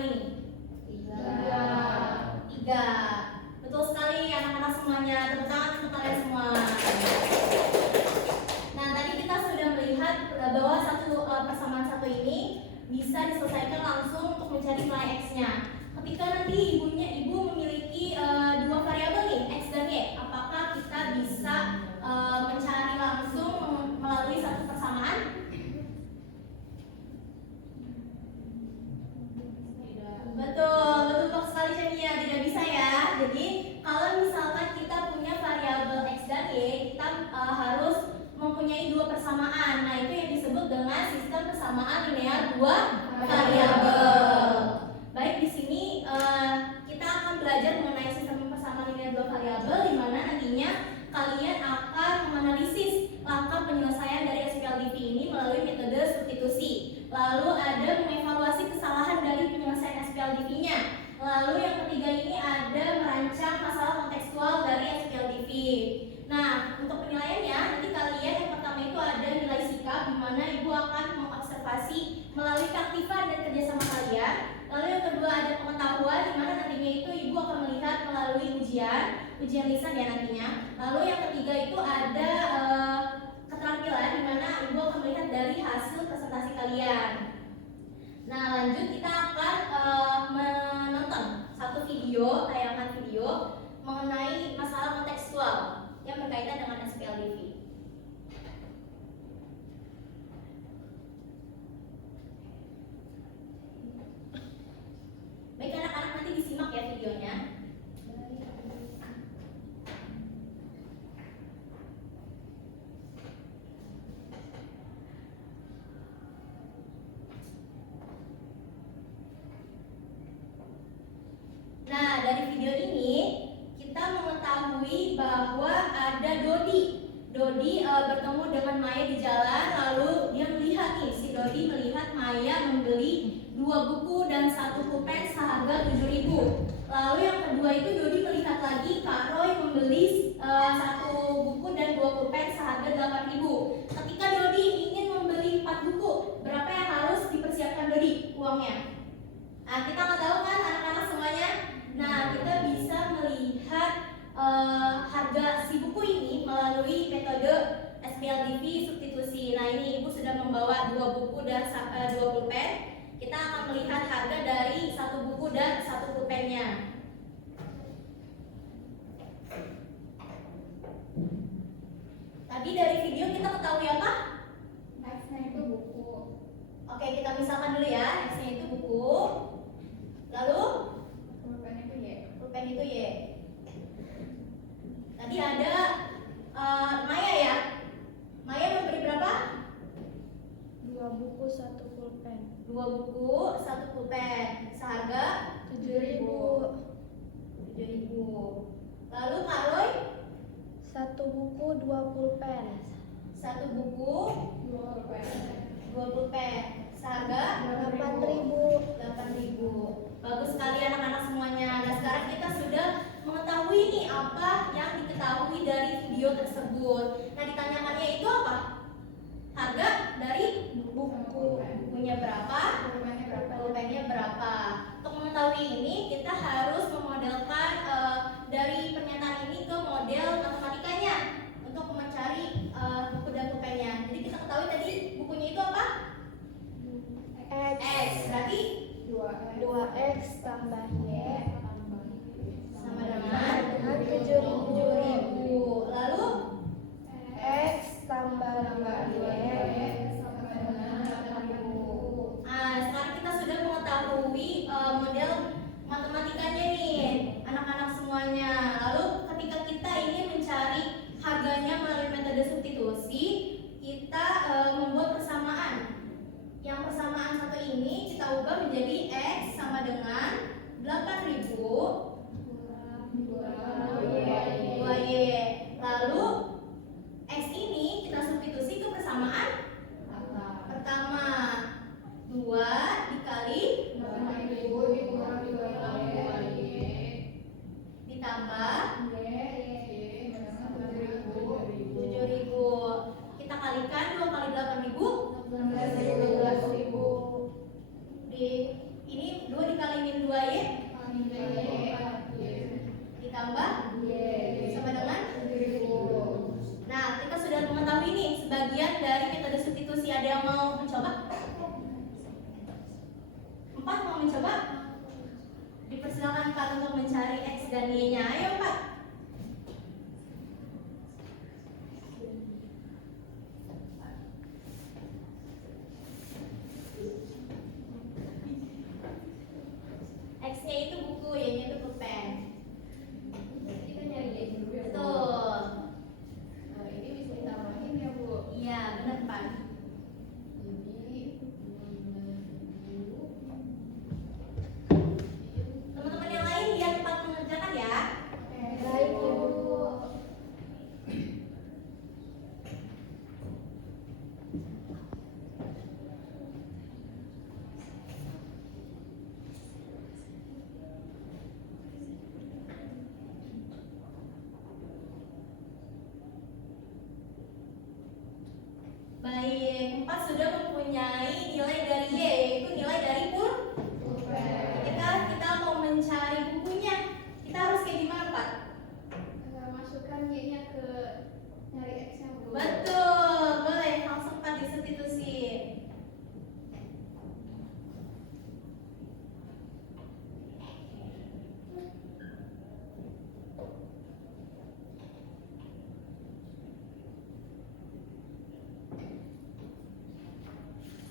ini? 3. Betul sekali anak-anak semuanya. Tepuk tangan untuk kalian semua. Nah, tadi kita sudah melihat bahwa persamaan satu ini bisa diselesaikan langsung untuk mencari nilai X-nya. Ketika nanti ibu memiliki dua variabel nih, X dan Y, apakah kita bisa mencari langsung melalui satu persamaan? Betul sekali Chania, tidak bisa ya. Jadi kalau misalkan kita punya variabel X dan Y, kita harus mempunyai dua persamaan. Nah, itu yang disebut dengan sistem persamaan linear dua variabel. Baik, di sini kita akan belajar mengenai sistem persamaan linear dua variabel, di mana nantinya kalian akan menganalisis langkah penyelesaian dari SPLDV ini melalui metode substitusi. Lalu ada mengevaluasi kesalahan dari penyelesaian SPLDV-nya. Lalu yang ketiga ini ada merancang masalah kontekstual dari SPLDV. Nah, untuk penilaiannya nanti kalian yang pertama itu ada nilai sikap, di mana ibu akan mengobservasi melalui keaktifan dan kerjasama kalian. Lalu yang kedua ada pengetahuan, di mana nantinya itu ibu akan melihat melalui ujian lisan ya nantinya. Lalu yang ketiga itu ada keterampilan, di mana ibu akan melihat dari hasil presentasi kalian. Nah, lanjut kita akan menonton satu tayangan video mengenai masalah kontekstual yang berkaitan dengan SPLDV. Baik anak-anak, nanti disimak ya videonya. Nah, dari video ini kita mengetahui bahwa ada Dodi bertemu dengan Maya di jalan, lalu dia melihat nih, si Dodi melihat Maya membeli 2 buku dan 1 pulpen seharga 7.000. Lalu yang kedua itu Dodi melihat lagi Kak Roy membeli 1 buku dan 2 pulpen seharga 8.000. Ketika Dodi ingin membeli 4 buku, berapa yang harus dipersiapkan Dodi uangnya? Nah, kita nggak tahu kan anak-anak semuanya. Nah, kita bisa melihat harga si buku ini melalui metode SPLDV substitusi. Nah, ini ibu sudah membawa 2 buku dan 2 pulpen. Kita akan melihat harga dari 1 buku dan 1 pulpennya. Tadi dari video kita ketahui apa? X-nya itu buku. Oke, kita misalkan dulu ya. X-nya itu buku. Lalu Pulpen itu Y. pulpen itu Y. Tadi ada Maya ya. Maya memberi berapa? 2 buku 1 pulpen. 2 buku 1 pulpen seharga 7.000. 7.000. Lalu Kak Roy 1 buku 2 pulpen. 1 buku 2 pulpen. 2 pulpen seharga 8.000. Bagus sekali anak-anak semuanya. Nah, sekarang kita sudah mengetahui nih apa yang diketahui dari video tersebut. Nah, ditanyakannya itu apa? Harga dari bukunya berapa? Pulpennya berapa? Untuk mengetahui ini kita harus memodelkan dari pernyataan ini ke model matematikanya untuk mencari buku dan pulpennya. Jadi kita ketahui tadi bukunya itu apa? X. Berarti 2X tambah Y sama dengan 7.000. Lalu X tambah Y sama dengan 8.000. sekarang kita sudah mengetahui model matematikanya nih anak-anak semuanya. Lalu ketika kita ingin mencari harganya melalui metode substitusi, kita membuat persamaan. Yang persamaan satu ini kita ubah menjadi X sama dengan 8.000 Silakan Pak untuk mencari X dan Y-nya. Ayo Pak. X-nya itu buku, Y-nya itu pulpen. Kita nyari Y dulu ya, Bu. Betul. Nah, ini bisa ditambahin ya, Bu. Iya, benar Pak. Jadi, Teman-teman yang lain lihat tempat mengerjakan ya. Baik, Ibu. Baik, 4 sudah mempunyai nilai dari Y, yaitu nilai dari pulpen. Ketika kita mau mencari bukunya, kita harus kayak gimana Pak? Masukkan Y-nya ke nyari X-nya, Bu. Betul, boleh langsung Pak disubstitusi.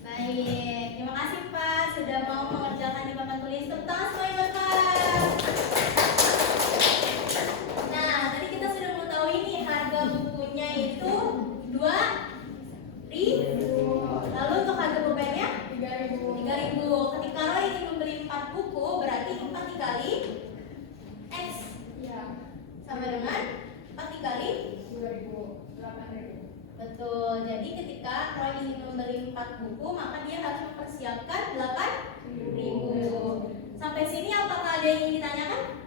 Baik, terima kasih Pak sudah mau mengerjakan di papan tulis. Tepuk tangan semuanya buat Pak. Nah, tadi kita sudah mengetahui nih harga bukunya itu 2.000. Lalu untuk harga pulpennya 3.000. 3.000. Ketika Roy ingin membeli 4 buku, berarti 4 dikali X Iya. sama dengan 4 dikali 2.000. 8.000. betul. Jadi ketika Roy ingin membeli 4 buku, maka dia harus mempersiapkan 8.000. Sampai sini apakah ada yang ingin ditanyakan?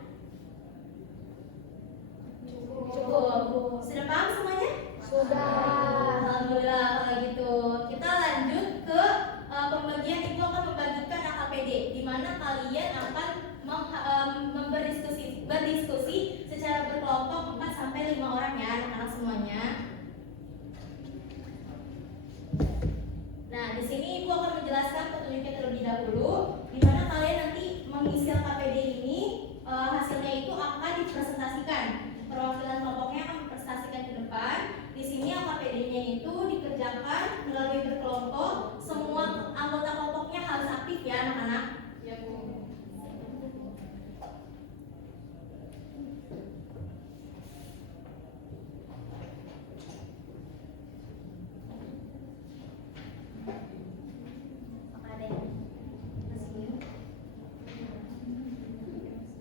Cukup. Sudah paham semuanya? Sudah. Alhamdulillah kalau gitu. Kita lanjut ke pembagian. Ibu akan membagikan AKPD di mana kalian akan berdiskusi secara berkelompok 4 sampai 5 orang ya anak-anak semuanya. Nah, di sini Ibu akan menjelaskan petunjuknya terlebih dahulu di mana kalian nanti mengisi AKPD ini hasilnya itu akan dipresentasikan. Perwakilan kelompoknya akan mempresentasikan ke depan. Di sini AKPD-nya itu dikerjakan melalui berkelompok. Semua anggota kelompoknya harus aktif ya anak-anak. Ya, Bu. Apakah ada yang masih?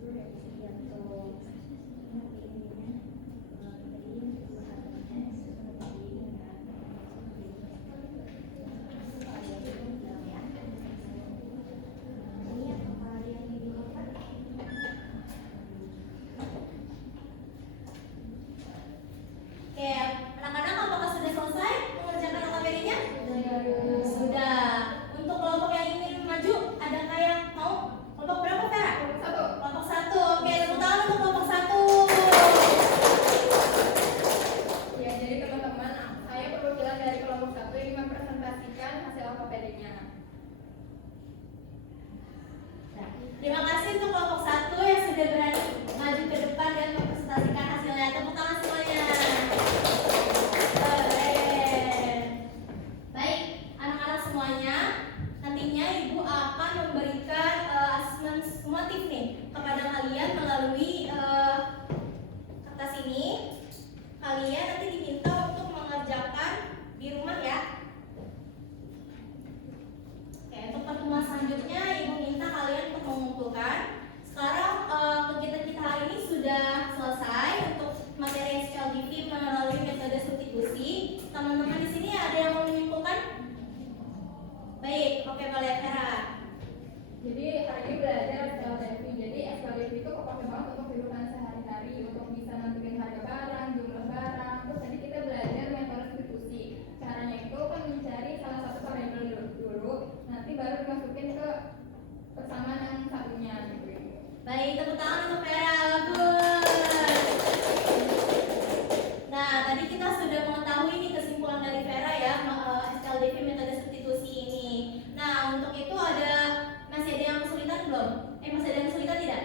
Iya betul. Oke, anak-anak apakah sudah selesai mengerjakan AKPD-nya? Sudah. Untuk kelompok yang ingin maju, adakah yang mau? Kelompok berapa, Vera? Satu. Kelompok 1. Oke, tepuk tangan untuk kelompok 1. Ya, jadi teman-teman, saya perwakilan dari kelompok 1 yang mempresentasikan hasil AKPD-nya. Nah, terima kasih untuk kelompok 1 yang sudah berani maju ke depan dan mempresentasikan hasilnya. Tepuk tangan semuanya. Keren. Baik, anak-anak semuanya, nantinya Ibu akan memberikan asesmen sumatif nih kepada kalian melalui kertas ini. Kalian nanti diminta untuk mengerjakan di rumah ya. Oke, untuk pertemuan selanjutnya Ibu minta kalian untuk mengumpulkan. Sekarang kegiatan kita hari ini sudah selesai untuk materi SPLDV melalui metode substitusi. Teman-teman di sini ada yang mau menyimpulkan? Baik, oke boleh Vera. Jadi hari ini belajar SPLDV. Jadi SPLDV itu kepake banget untuk kehidupan sehari-hari, untuk bisa nentuin harga barang, jumlah barang. Terus tadi kita belajar metode substitusi. Caranya itu kan mencari salah satu variabel dulu, nanti baru dimasukin ke persamaan yang satunya gitu. Baik, tepuk tangan untuk Vera. Bagus. Nah, tadi kita sudah mengetahui nih kesimpulan dari Vera ya, SPLDV metode substitusi ini. Nah, untuk itu masih ada yang kesulitan belum? Masih ada yang kesulitan tidak?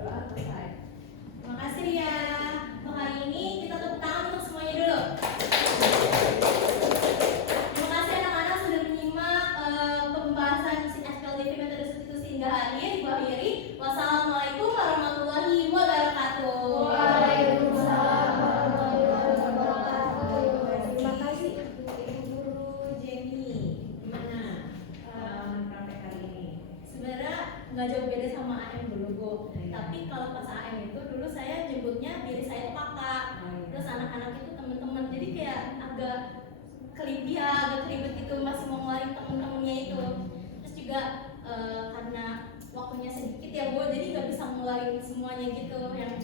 Doa selesai. Terima kasih Ria. Untuk hari ini kita tepuk tangan untuk semuanya dulu. Terima kasih anak-anak sudah menyimak pembahasan SPLDV metode substitusi hingga akhir. Ibu akhiri. Wassalamualaikum warahmatullahi wabarakatuh. Waalaikumsalam warahmatullahi wabarakatuh. Terima kasih untuk Ibu Guru Jenny. Gimana praktek kali ini? Sebenarnya nggak jauh beda sama AM dulu Bu. Tapi kalau pas AM itu dulu saya jemputnya diri saya itu kakak. Terus anak-anak itu teman-teman. Jadi kayak agak agak kelibet gitu, masih mau ngeluarin temen-temennya itu. Terus juga karena waktunya sedikit ya Bu, jadi nggak bisa ngeluarin semuanya gitu yang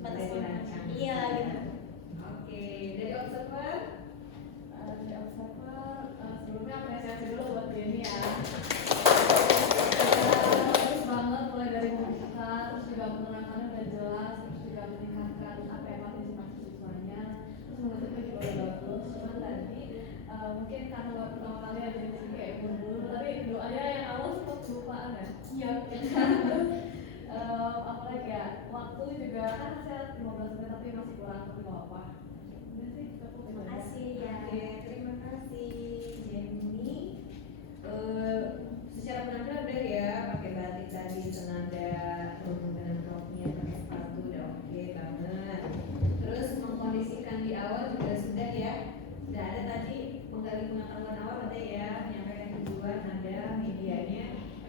batas waktu. Iya gitu. Oke, dari observer. Dari observer, sebelumnya apresiasi dulu buat Jenny ya. Bagus banget mulai dari membuka, terus juga menerangkannya udah jelas, terus juga meningkatkan apa yang partisipasi siswanya, terus mengutipnya juga udah bagus. Cuman tadi mungkin karena baru pertama kali ada di sini kayak dulu, tapi doanya yang awal sempat kelupaan ya. Iya. Apalagi ya, waktu juga kan saya 15 menit tapi masih kurang, tapi nggak apa-apa. Udah sih, cukup. Terima kasih ya. Oke, terima kasih Jenny. Secara penampilan udah ya, pakai batik tadi, senada, kerudung dengan roknya, pakai sepatu, udah oke banget. Terus mengkondisikan di awal juga sudah ya. Sudah ada tadi menggali pengetahuan awal ada ya, menyampaikan tujuan, nada, medianya,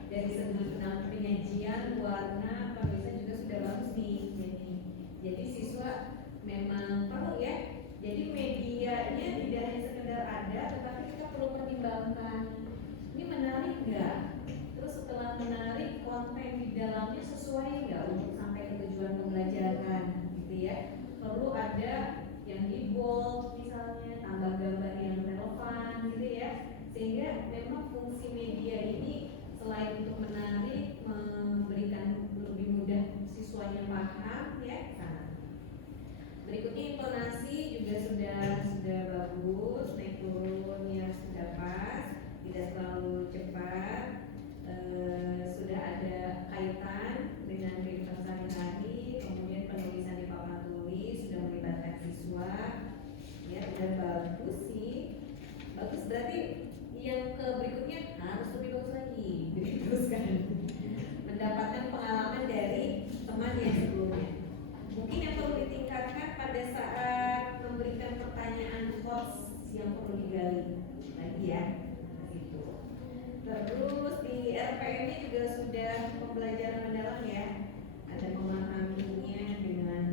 dari sudut penyajian, warna, penulisan juga sudah bagus nih. Jadi siswa memang perlu ya. Jadi medianya tidak hanya sekedar ada, tetapi kita perlu pertimbangkan ini menarik nggak? Terus setelah menarik, konten di dalamnya sesuai nggak untuk sampai ke tujuan pembelajaran, gitu ya? Perlu ada yang di bold misalnya, tambah gambar yang relevan, gitu ya? Sehingga memang fungsi media ini selain untuk menarik, memberikan lebih mudah siswanya paham, ya. Nah, berikutnya intonasi juga sudah bagus, naik turunnya sudah pas, tidak terlalu cepat, sudah ada kaitan dengan kehidupan sehari-hari, kemudian penulisan di papan tulis sudah melibatkan siswa, ya sudah bagus sih, bagus berarti yang ke berikutnya harus lebih bagus lagi, jadi teruskan mendapatkan pengalaman dari teman yang sebelumnya. Mungkin yang perlu ditingkatkan pada saat memberikan pertanyaan course yang perlu digali lagi ya, gitu. Terus di RPM-nya juga sudah pembelajaran mendalam ya, ada memahaminya dengan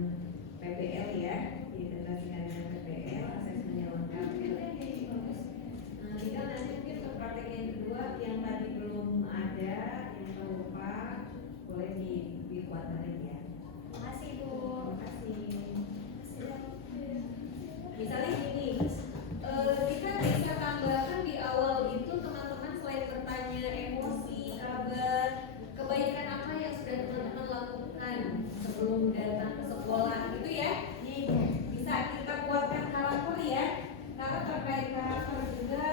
PBL ya, diintegrasikan dengan PBL, asesmennya lengkap. Oke, bagus. Nah, tinggal nanti mungkin untuk praktek yang kedua yang tadi belum ada, yang terlupa, boleh dikuatkan lagi ya. Terima kasih Bu. Terima kasih. Misalnya gini, kita bisa tambahkan di awal itu teman-teman selain bertanya emosi, kabar, kebaikan apa yang sudah teman-teman lakukan sebelum datang ke sekolah gitu ya. Bisa kita kuatkan karakter ya, karena terkait karakter juga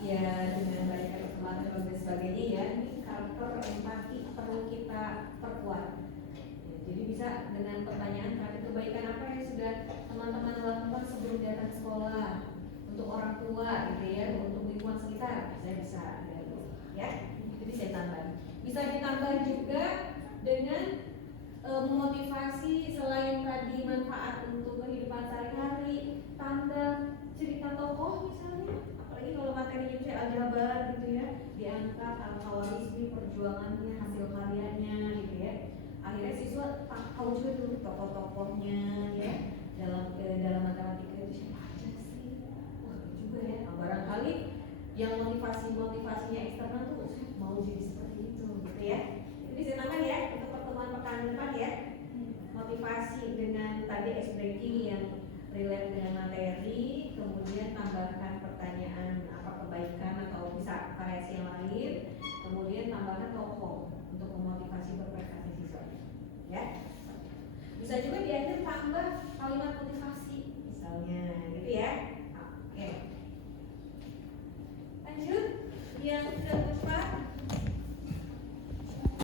ya dengan banyaknya perkembangan dan sebagainya ya. Ini karakter empati perlu kita perkuat. Jadi bisa dengan pertanyaan terkait kebaikan apa yang sudah teman-teman lakukan sebelum datang ke sekolah, untuk orang tua gitu ya, untuk lingkungan sekitar, saya bisa ya, itu bisa ditambah. Bisa ditambah juga dengan memotivasi selain tadi manfaat untuk kehidupan sehari-hari, tanda cerita tokoh misalnya, apalagi kalau materinya misalnya Al-Jabar gitu ya, diangkat al-Khawarizmi, perjuangannya, hasil karyanya gitu ya. Akhirnya siswa tahu juga dulu tokoh-tokohnya ya, dalam matematika itu siapa aja sih, wah juga ya. Nah, barangkali yang motivasinya eksternal tuh saya mau jadi seperti itu gitu ya. Itu bisa tambah ya untuk pertemuan pekan depan ya, motivasi dengan tadi ice breaking yang relate dengan materi, kemudian tambahkan pertanyaan apa kebaikan atau bisa variasi yang lain, kemudian tambahkan tokoh untuk memotivasi berprestasi siswa ya. Bisa juga di akhir tambah kalimat motivasi misalnya gitu ya.